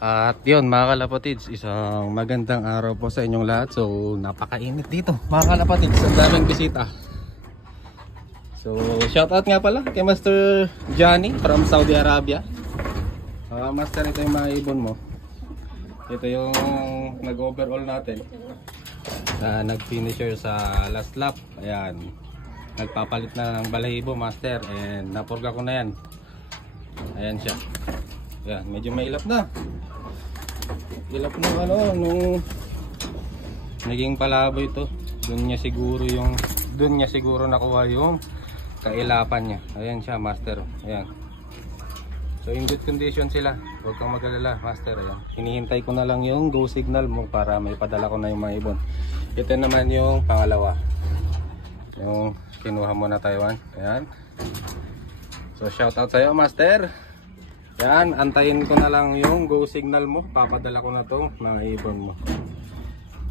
At yun mga kalapatids, isang magandang araw po sa inyong lahat. So napakainit dito mga kalapatids, ang daming bisita. So shoutout nga pala kay Master Johnny from Saudi Arabia. Master, ito yung mga ibon mo. Ito yung nag-overall natin, nag-finisher sa last lap. Ayan, nagpapalit na ng balahibo master, and napurga ko na yan. Ayan siya. Ayan, medyo mailap na. Ilap na nung naging palaboy ito. Doon niya siguro nakuha yung kailapan niya. Ayan siya master. Ayan. So in good condition sila. Huwag kang mag-alala master. Ayan. Hinihintay ko na lang yung go signal mo para may padala ko na yung mga ibon. Ito naman yung pangalawa. Yung kinuha mo na Taiwan. Ayan. So shout out sa'yo master. Yan, antayin ko na lang yung go signal mo. Papadala ko na to mga ibon mo.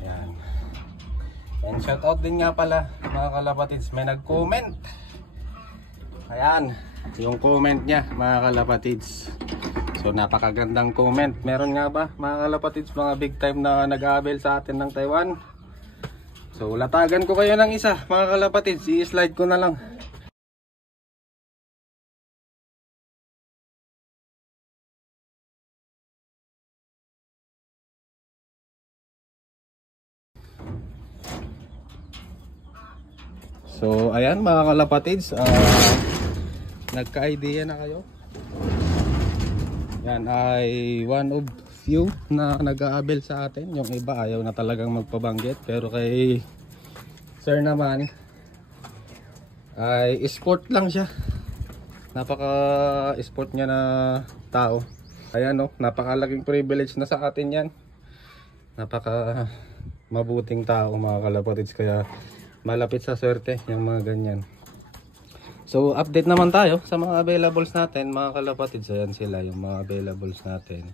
Yan. And shout out din nga pala mga kalapatids, may nag-comment. Ayan, yung comment niya mga kalapatids. So napakagandang comment. Meron nga ba mga kalapatids, mga big time na nag-aabel sa atin ng Taiwan? So latagan ko kayo ng isa mga kalapatids. I-slide ko na lang. So ayan mga kalapatids, nagka-idea na kayo. Yan ay one of few na nag-aabel sa atin. Yung iba ayaw na talagang magpabanggit, pero kay sir naman ay sport lang siya. Napaka-sport niya na tao. Ayan no, napakalaking privilege na sa atin yan. Napaka mabuting tao mga kalapatids, kaya malapit sa swerte yung mga ganyan. So update naman tayo sa mga availables natin mga kalapatids. Ayan sila yung mga availables natin.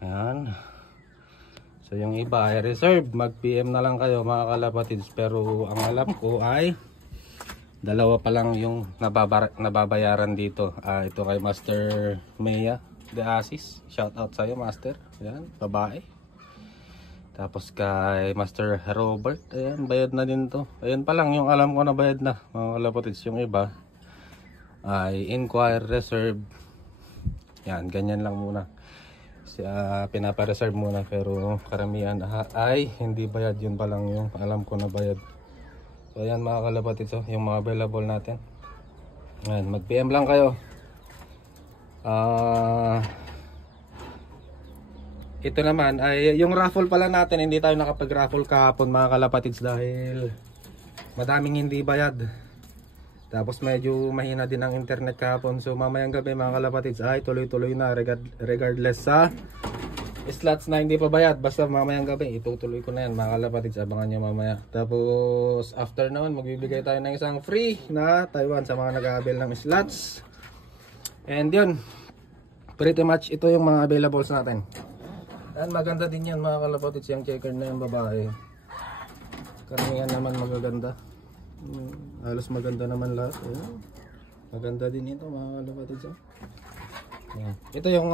Ayan. So yung iba ay reserve, mag PM na lang kayo mga kalapatids. Pero ang alam ko ay dalawa pa lang yung nababayaran dito. Ito kay Master Maya De Asis. Shout out sa'yo master. Ayan, babae. Tapos kay Master Robert, ayan, bayad na din to. Ayan pa lang yung alam ko na bayad na mga kalapatids. Yung iba ay inquire, reserve. Yan, ganyan lang muna. Pinapa-reserve muna, pero karamihan ay hindi bayad. Yun pa lang yung alam ko na bayad. So ayan mga kalapatids, yung mga available natin. Ayan, mag-PM lang kayo. Ito naman ay yung raffle pala natin. Hindi tayo nakapag-raffle kahapon mga kalapatids dahil madaming hindi bayad. Tapos medyo mahina din ang internet kahapon. So mamayang gabi mga kalapatids ay tuloy-tuloy na regardless sa slots na hindi pa bayad. Basta mamayang gabi itutuloy ko na yan mga kalapatids. Abangan nyo mamaya. Tapos after naman magbibigay tayo ng isang free na Taiwan sa mga nag-aabil ng slots. And yun, pretty much ito yung mga availables natin. Yan, maganda din yan mga kalapatids, yung checker na yung babae. Karamihan naman magaganda. Halos maganda naman lahat. Ayan. Maganda din ito mga kalapatids. Ayan. Ito yung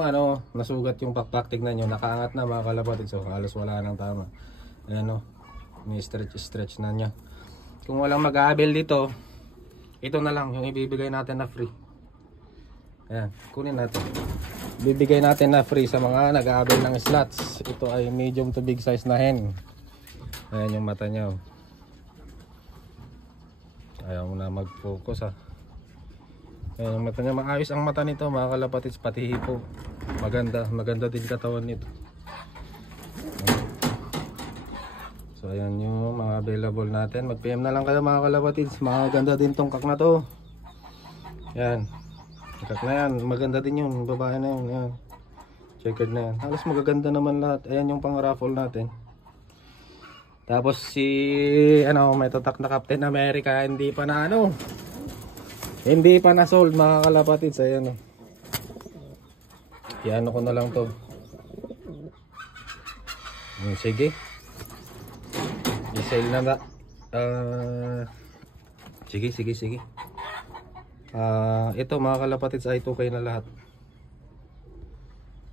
nasugat yung pakpak. Tignan nyo, nakaangat na mga kalapatids. So, halos wala nang tama. Ayan o, may stretch na niya. Kung walang mag-aabel dito, ito na lang yung ibibigay natin na free. Ayan, kunin natin. Bibigay natin na free sa mga nag-aabel ng slots. Ito ay medium to big size na hen. Ayan yung mata niya. Ayaw mo na mag-focus ha. Ayan yung mata niya. Maayos ang mata nito mga kalapatids. Pati hipo. Maganda din katawan nito. So ayan yung mga available natin. Mag-PM na lang kayo mga kalapatids. Maganda din tong kak na to. Ayan. Kak na yan, maganda din yun, babae na yun, yan. Checkered na yan, halos magaganda naman lahat. Ayan yung pang raffle natin. Tapos si may tatak na Captain America, hindi pa na hindi pa na sold mga kalapatids. Ayan iano ko na lang to. Sige, i-sale na sige. Ito mga kalapatids ay 2K na lahat.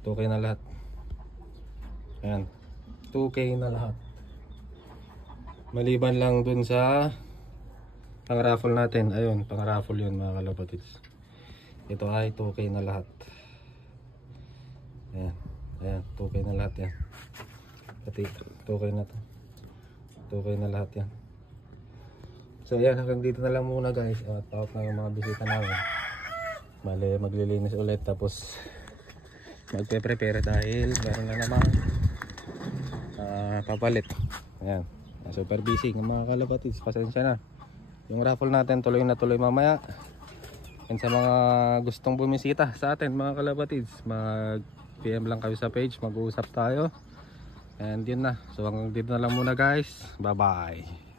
2K na lahat. Ayan, 2K na lahat. Maliban lang dun sa pang raffle natin. Ayun, pang raffle yun mga kalapatids. Ito ay 2K na lahat. Ayan, ayan, 2K na lahat yan. Pati 2K na to. 2K na lahat yan. So ayan, hanggang dito na lang muna guys. Out na yung mga bisita namin. Bale, maglilinis ulit tapos magpe-prepare dahil meron na naman papalit. Ayan, super busy ng mga kalapatids. Pasensya na. Yung raffle natin tuloy na tuloy mamaya. And sa mga gustong bumisita sa atin mga kalapatids, mag PM lang kayo sa page, mag-uusap tayo. And yun na. So hanggang dito na lang muna guys. Bye bye.